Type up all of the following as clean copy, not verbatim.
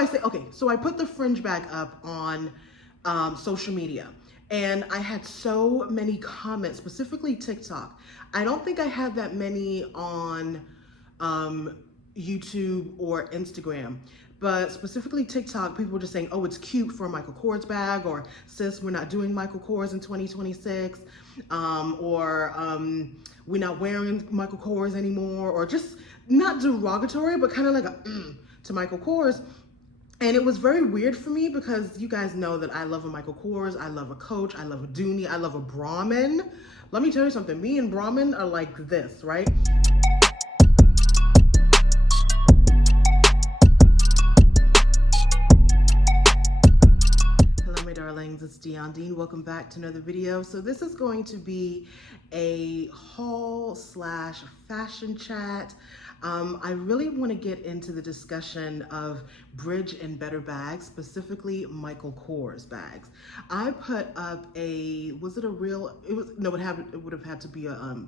okay, so I put the fringe bag up on social media, and I had so many comments, specifically TikTok. I don't think I had that many on YouTube or Instagram, but specifically TikTok, people were just saying, oh, it's cute for a Michael Kors bag, or sis, we're not doing Michael Kors in 2026, or we're not wearing Michael Kors anymore, or just not derogatory, but kind of like a to Michael Kors. And it was very weird for me because you guys know that I love a Michael Kors, I love a Coach, I love a Dooney, I love a Brahmin. Let me tell you something, me and Brahmin are like this, right? Hello my darlings, it's Dion Dean. Welcome back to another video. So this is going to be a haul slash fashion chat. I really want to get into the discussion of bridge and better bags, specifically Michael Kors bags. I put up a, was it a reel? It was, no, it would have had to be a,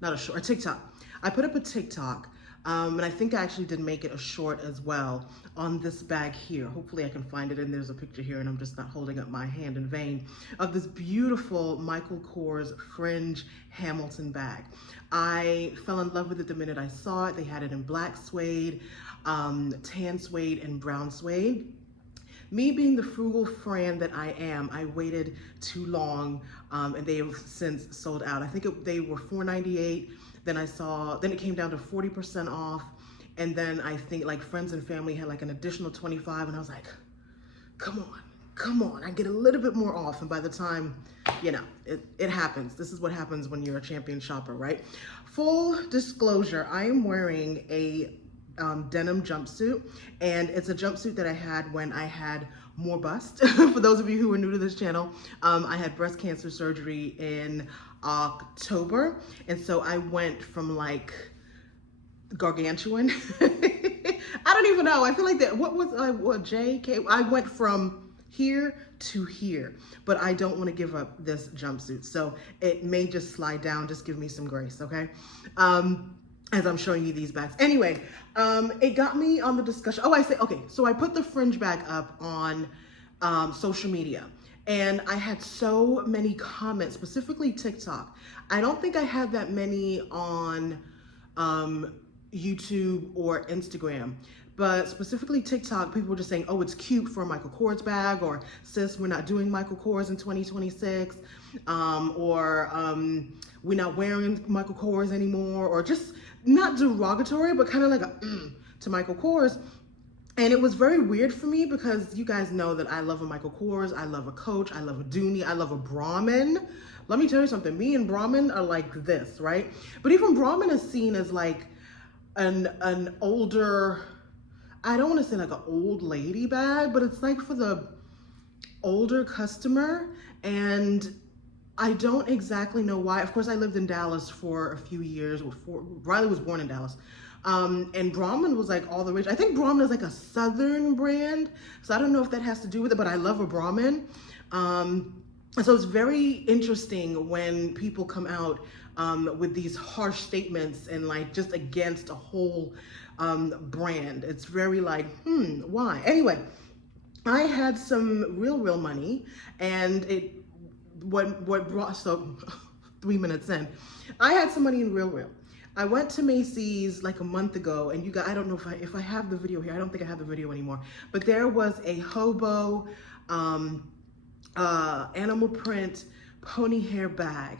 not a short, a TikTok. I put up a TikTok, and I think I actually did make it a short as well on this bag here. Hopefully I can find it, and there's a picture here, and I'm just not holding up my hand in vain, of this beautiful Michael Kors fringe Hamilton bag. I fell in love with it the minute I saw it. They had it in black suede, tan suede, and brown suede. Me being the frugal friend that I am, I waited too long, and they have since sold out. I think they were $4.98. Then it came down to 40% off. And then I think like friends and family had like an additional 25, and I was like, come on, I get a little bit more off. And by the time, you know, it happens. This is what happens when you're a champion shopper, right? Full disclosure, I am wearing a denim jumpsuit, and it's a jumpsuit that I had when I had more bust. For those of you who are new to this channel, I had breast cancer surgery in October, and so I went from like gargantuan. I don't even know. I feel like that. I went from here to here, but I don't want to give up this jumpsuit, so it may just slide down. Just give me some grace, okay? As I'm showing you these bags. Anyway, it got me on the discussion. Okay, so I put the fringe bag up on social media, and I had so many comments, specifically TikTok. I don't think I had that many on YouTube or Instagram, but specifically TikTok, people were just saying, oh, it's cute for a Michael Kors bag, or sis, we're not doing Michael Kors in 2026, or we're not wearing Michael Kors anymore, or just not derogatory, but kind of like a to Michael Kors. And it was very weird for me because you guys know that I love a Michael Kors, I love a Coach, I love a Dooney, I love a Brahmin. Let me tell you something, me and Brahmin are like this, right? But even Brahmin is seen as like an older, I don't want to say like an old lady bag, but it's like for the older customer. And I don't exactly know why. Of course, I lived in Dallas for a few years. Riley was born in Dallas. And Brahmin was like all the rage. I think Brahmin is like a Southern brand, so I don't know if that has to do with it, but I love a Brahmin. And so it's very interesting when people come out with these harsh statements and like just against a whole brand. It's very like, why? Anyway, I had some real money, and what brought, so 3 minutes in, I had some money in real. I went to Macy's like a month ago, and you guys, I don't know if I have the video here. I don't think I have the video anymore, but there was a hobo animal print pony hair bag,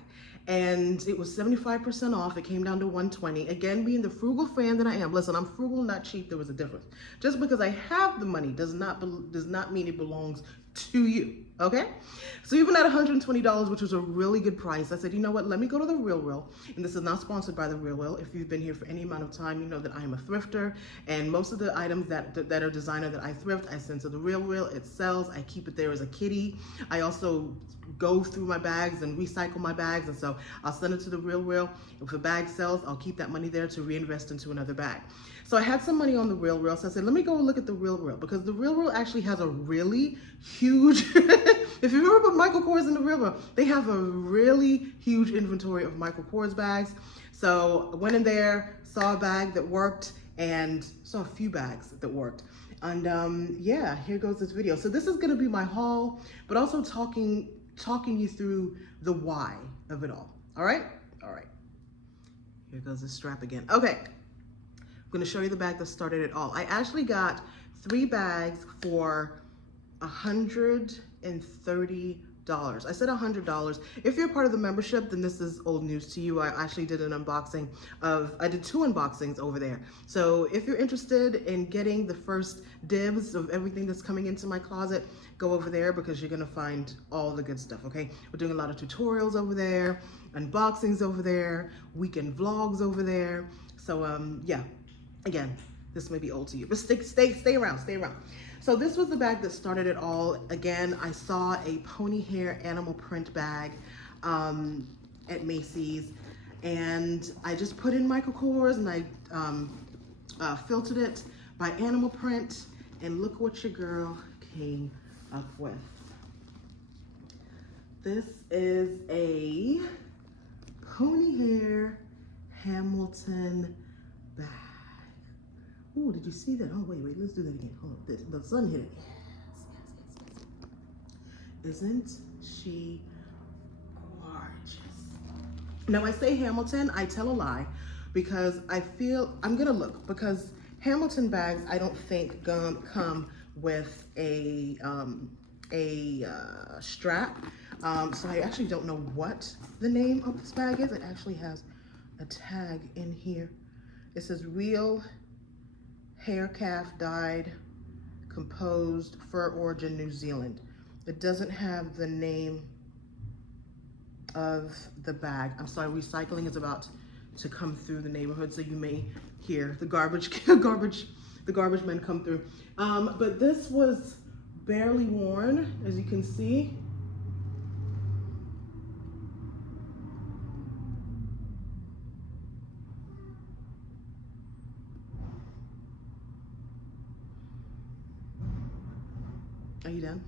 and it was 75% off. It came down to $120. Again, being the frugal fan that I am, listen, I'm frugal, not cheap. There was a difference. Just because I have the money does not mean it belongs to you, okay? So even at $120, which was a really good price, I said, you know what, let me go to the Real. And this is not sponsored by the Real. If you've been here for any amount of time, you know that I am a thrifter, and most of the items that are designer that I thrift, I send to the Real. It sells. I keep it there as a kitty. I also go through my bags and recycle my bags, and so I'll send it to the Real. If a bag sells, I'll keep that money there to reinvest into another bag. So I had some money on the Real, so I said, let me go look at the Real, because the Real actually has a really huge, if you remember Michael Kors in the Real, they have a really huge inventory of Michael Kors bags. So I went in there, saw a bag that worked, and saw a few bags that worked. And yeah, here goes this video. So this is gonna be my haul, but also talking you through the why of it all. All right? All right. Here goes the strap again. Okay, I'm gonna show you the bag that started it all. I actually got 3 bags for $130. I said $100. If you're part of the membership, then this is old news to you. I actually did an unboxing I did 2 unboxings over there. So if you're interested in getting the first dibs of everything that's coming into my closet, go over there because you're gonna find all the good stuff, okay? We're doing a lot of tutorials over there, unboxings over there, weekend vlogs over there. So yeah, again, this may be old to you, but stay around. So this was the bag that started it all. Again, I saw a pony hair animal print bag at Macy's, and I just put in Michael Kors and I filtered it by animal print, and look what your girl came up with. This is a pony hair Hamilton bag. Ooh, did you see that? Oh, wait, let's do that again. Hold on, the sun hit it. Yes. Isn't she gorgeous? Now, I say Hamilton, I tell a lie, because I feel, I'm gonna look, because Hamilton bags, I don't think come with a strap. So I actually don't know what the name of this bag is. It actually has a tag in here. It says real hair calf dyed, composed, fur origin, New Zealand. It doesn't have the name of the bag. I'm sorry, recycling is about to come through the neighborhood, so you may hear the garbage men come through. But this was barely worn, as you can see. Are you done?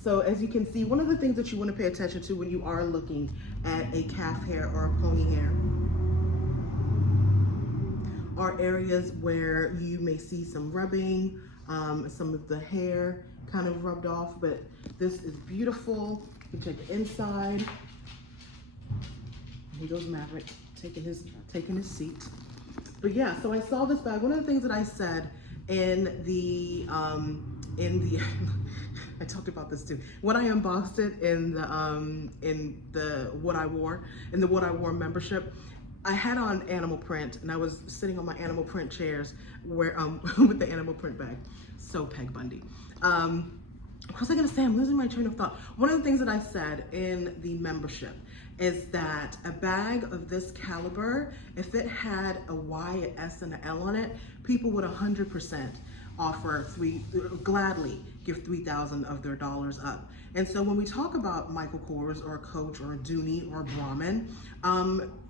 So as you can see, one of the things that you want to pay attention to when you are looking at a calf hair or a pony hair are areas where you may see some rubbing, some of the hair kind of rubbed off, but this is beautiful. You check the inside. Here goes Maverick taking his seat. But yeah, so I saw this bag. One of the things that I said in the I talked about this too. When I unboxed it in the What I Wore membership, I had on animal print, and I was sitting on my animal print chairs where with the animal print bag. So Peg Bundy. What was I gonna say? I'm losing my train of thought. One of the things that I said in the membership is that a bag of this caliber, if it had a Y, an S, and an L on it, people would 100% gladly give $3,000 of their dollars up. And so when we talk about Michael Kors or a Coach or a Dooney or a Brahmin,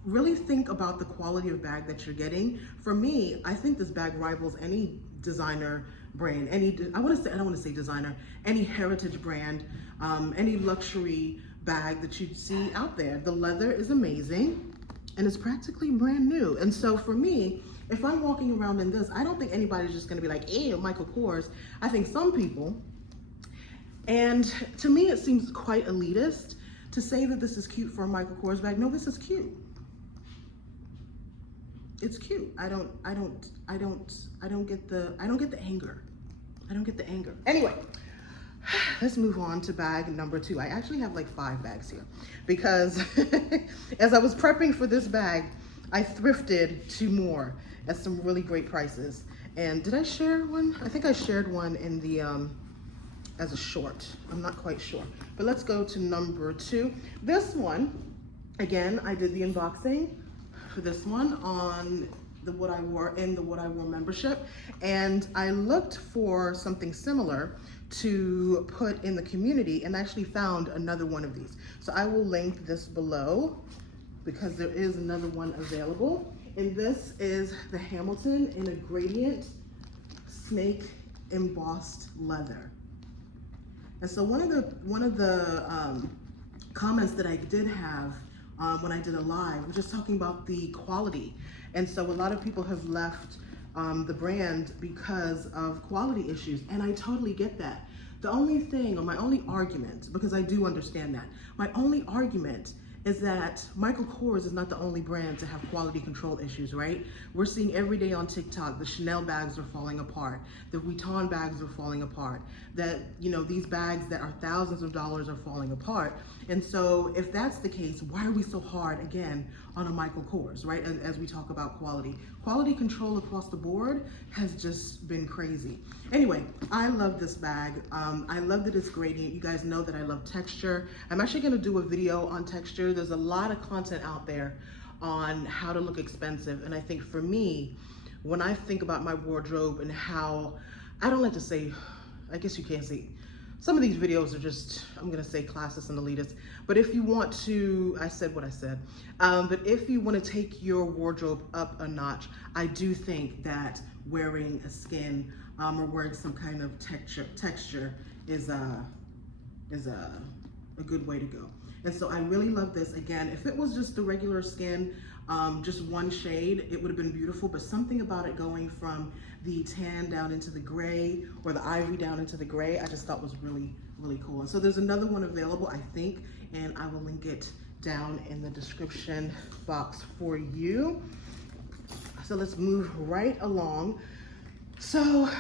really think about the quality of bag that you're getting. For me, I think this bag rivals any designer brand, I don't want to say designer, any heritage brand, any luxury bag that you'd see out there. The leather is amazing and it's practically brand new. And so for me, if I'm walking around in this, I don't think anybody's just gonna be like, ew, Michael Kors. I think some people, and to me it seems quite elitist to say that this is cute for a Michael Kors bag. No, this is cute. It's cute. I don't get the anger. I don't get the anger. Anyway, let's move on to bag number 2. I actually have like 5 bags here because as I was prepping for this bag, I thrifted 2 more at some really great prices. And did I share one? I think I shared one in the, as a short. I'm not quite sure. But let's go to number 2. This one, again, I did the unboxing for this one on the What I Wore membership. And I looked for something similar to put in the community and actually found another one of these. So I will link this below because there is another one available. And this is the Hamilton in a gradient snake embossed leather. And so one of the comments that I did have when I did a live was just talking about the quality. And so a lot of people have left the brand because of quality issues, and I totally get that. The only thing, or my only argument, because I do understand that, my only argument is that Michael Kors is not the only brand to have quality control issues, right? We're seeing every day on TikTok, the Chanel bags are falling apart, the Vuitton bags are falling apart, that, you know, these bags that are thousands of dollars are falling apart. And so if that's the case, why are we so hard, again, on a Michael Kors, right? As we talk about quality. Quality control across the board has just been crazy. Anyway, I love this bag. I love that it's gradient. You guys know that I love texture. I'm actually gonna do a video on texture. There's a lot of content out there on how to look expensive. And I think for me, when I think about my wardrobe and how, I don't like to say, I guess you can't say, some of these videos are just, I'm gonna say classist and elitist, but if you want to, I said what I said, but if you wanna take your wardrobe up a notch, I do think that wearing a skin or wearing some kind of texture is a good way to go. And so I really love this. Again, if it was just the regular skin, just one shade, it would have been beautiful, but something about it going from the tan down into the gray or the ivory down into the gray, I just thought was really, really cool. And so there's another one available, I think, and I will link it down in the description box for you. So let's move right along. So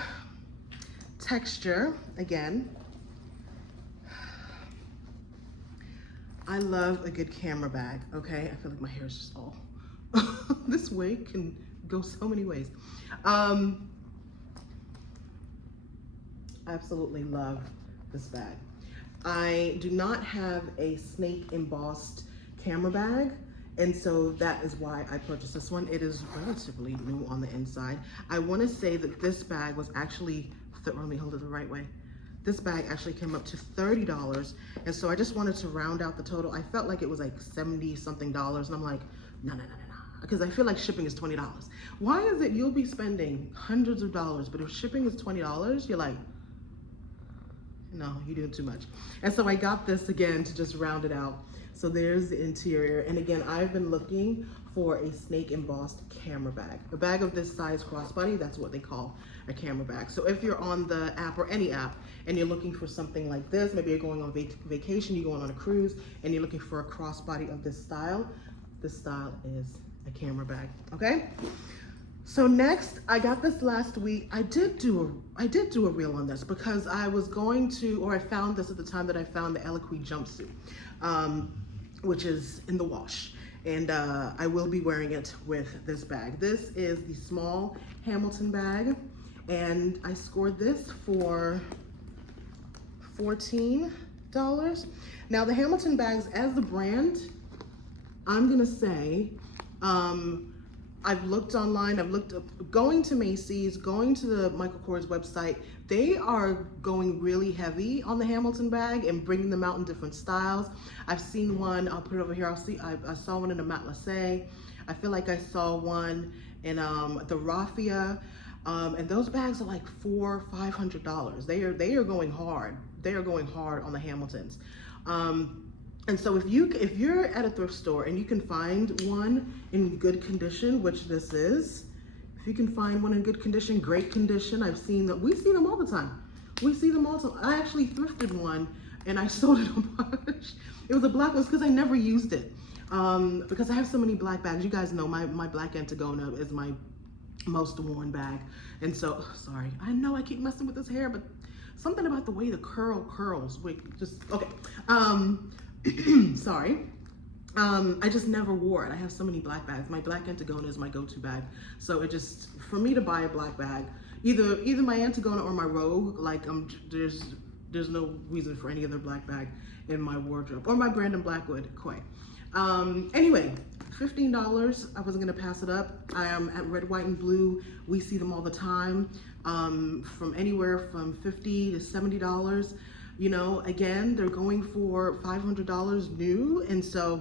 texture, again, I love a good camera bag, okay? I feel like my hair is just all, this wig can go so many ways. Absolutely love this bag. I do not have a snake embossed camera bag, and so that is why I purchased this one. It is relatively new on the inside. I wanna say that this bag was actually, let me hold it the right way. This bag actually came up to $30, and so I just wanted to round out the total. I felt like it was like 70 something dollars, and I'm like, no, because I feel like shipping is $20. Why is it you'll be spending hundreds of dollars, but if shipping is $20, you're like, no, you're doing too much. And so I got this again to just round it out. So there's the interior, and again, I've been looking for a snake embossed camera bag. A bag of this size crossbody, that's what they call a camera bag. So if you're on the app or any app and you're looking for something like this, maybe you're going on vacation, you're going on a cruise, and you're looking for a crossbody of this style is a camera bag, okay? So next, I got this last week. I did do a reel on this because I was going to, or I found this at the time that I found the Eloquii jumpsuit, which is in the wash. And I will be wearing it with this bag. This is the small Hamilton bag, and I scored this for $14. Now the Hamilton bags as the brand, I'm gonna say, I've looked online, I've looked up, going to Macy's, going to the Michael Kors website, they are going really heavy on the Hamilton bag and bringing them out in different styles. I've seen one, I'll put it over here, I saw one in a matelassé. I feel like I saw one in the raffia, and those bags are like $400-500. They are going hard. They are going hard on the Hamiltons. And so if you're at a thrift store and you can find one in good condition, which this is, if you can find one in good condition, great condition, I've seen them, we see them all the time. We see them all the time. I actually thrifted one and I sold it on Posh. It was a black one because I never used it. Because I have so many black bags. You guys know my black Antigona is my most worn bag. And so, sorry, I know I keep messing with this hair, but something about the way the curls, wait, just, okay. Sorry. I just never wore it. I have so many black bags. My black Antigona is my go-to bag. So it just, for me to buy a black bag, either my Antigona or my Rogue, like there's no reason for any other black bag in my wardrobe, or my Brandon Blackwood Koi. Anyway, $15, I wasn't gonna pass it up. I am at Red, White, and Blue. We see them all the time, from anywhere from $50 to $70. You know, again, they're going for $500 new. And so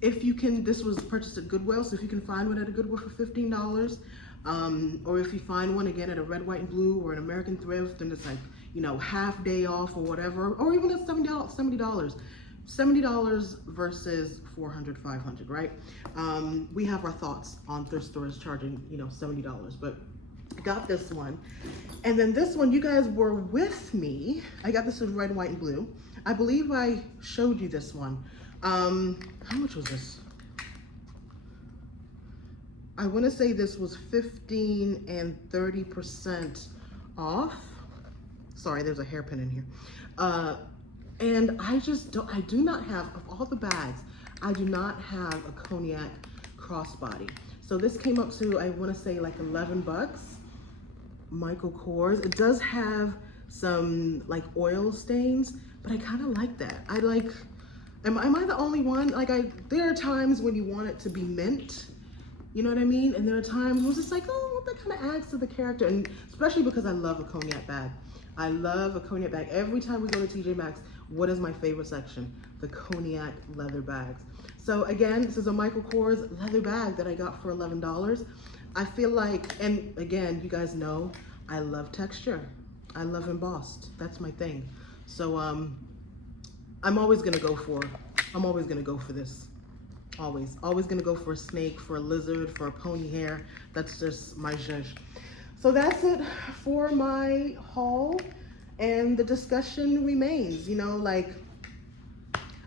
if you can, this was purchased at Goodwill. So if you can find one at a Goodwill for $15, or if you find one again at a Red, White, and Blue or an American Thrift, and it's like, you know, half day off or whatever, or even at $70 versus $400, $500, right? We have our thoughts on thrift stores charging, you know, $70, but I got this one. And then this one, you guys were with me. I got this in red, white, and blue. I believe I showed you this one. How much was this? I want to say this was 15 and 30% off. Sorry, there's a hairpin in here. And I do not have, of all the bags, I do not have a cognac crossbody. So this came up to, I want to say like 11 bucks. Michael Kors. It does have some like oil stains, but I kind of like that. I like, am I the only one? Like there are times when you want it to be mint, you know what I mean? And there are times when it's just like, oh, that kind of adds to the character. And especially because I love a cognac bag. I love a cognac bag. Every time we go to TJ Maxx, what is my favorite section? The cognac leather bags. So again, this is a Michael Kors leather bag that I got for $11. I feel like, and again, you guys know, I love texture. I love embossed. That's my thing. So I'm always gonna go for this. Always gonna go for a snake, for a lizard, for a pony hair. That's just my zhuzh. So that's it for my haul, and the discussion remains, you know, like,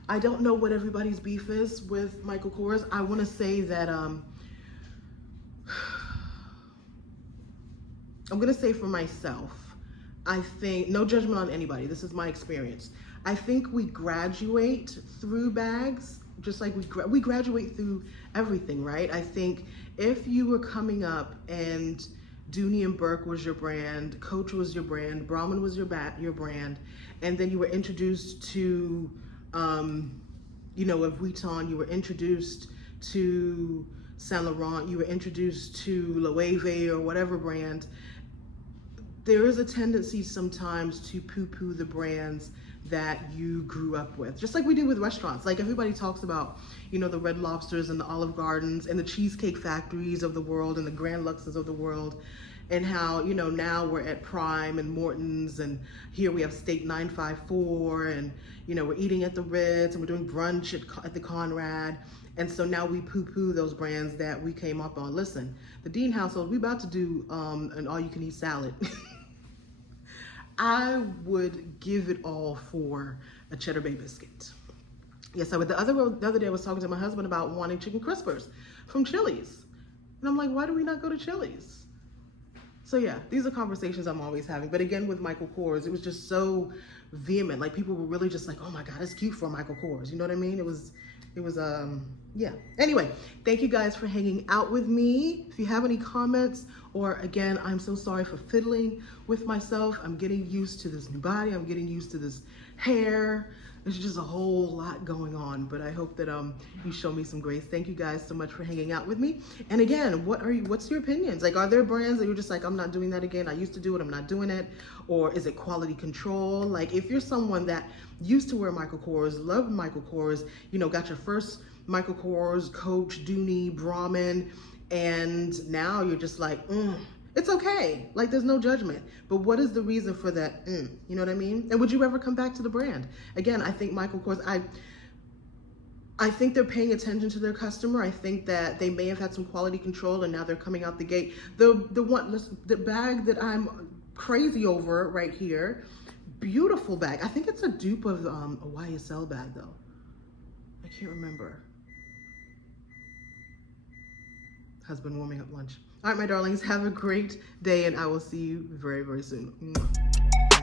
I don't know what everybody's beef is with Michael Kors. I wanna say that, I'm gonna say for myself, I think, no judgment on anybody, this is my experience. I think we graduate through bags, just like we graduate through everything, right? I think if you were coming up and Dooney and Burke was your brand, Coach was your brand, Brahmin was your brand, and then you were introduced to, you know, a Vuitton, you were introduced to Saint Laurent, you were introduced to Loewe or whatever brand, there is a tendency sometimes to poo-poo the brands that you grew up with. Just like we do with restaurants. Like everybody talks about, you know, the Red Lobsters and the Olive Gardens and the Cheesecake Factories of the world and the Grand Luxes of the world, and how, you know, now we're at Prime and Morton's, and here we have Steak 954, and, you know, we're eating at the Ritz, and we're doing brunch at the Conrad. And so now we poo-poo those brands that we came up on. Listen, the Dean household, we about to do an all-you-can-eat salad. I would give it all for a Cheddar Bay biscuit. Yes, I would. The other day I was talking to my husband about wanting chicken crispers from Chili's. And I'm like, why do we not go to Chili's? So yeah, these are conversations I'm always having. But again, with Michael Kors, it was just so vehement. Like people were really just like, oh my God, it's cute for Michael Kors. You know what I mean? It was, yeah. Anyway, thank you guys for hanging out with me. If you have any comments, or again, I'm so sorry for fiddling with myself. I'm getting used to this new body. I'm getting used to this hair. There's just a whole lot going on, but I hope that you show me some grace. Thank you guys so much for hanging out with me. And again, what's your opinions? Like, are there brands that you're just like, I'm not doing that again. I used to do it, I'm not doing it. Or is it quality control? Like if you're someone that used to wear Michael Kors, loved Michael Kors, you know, got your first Michael Kors, Coach, Dooney, Brahmin, and now you're just like, it's okay. Like there's no judgment. But what is the reason for that? You know what I mean? And would you ever come back to the brand? Again, I think Michael Kors, I think they're paying attention to their customer. I think that they may have had some quality control and now they're coming out the gate. The bag that I'm crazy over right here, beautiful bag. I think it's a dupe of a YSL bag though. I can't remember. Husband warming up lunch. All right, my darlings, have a great day, and I will see you very, very soon. Mwah.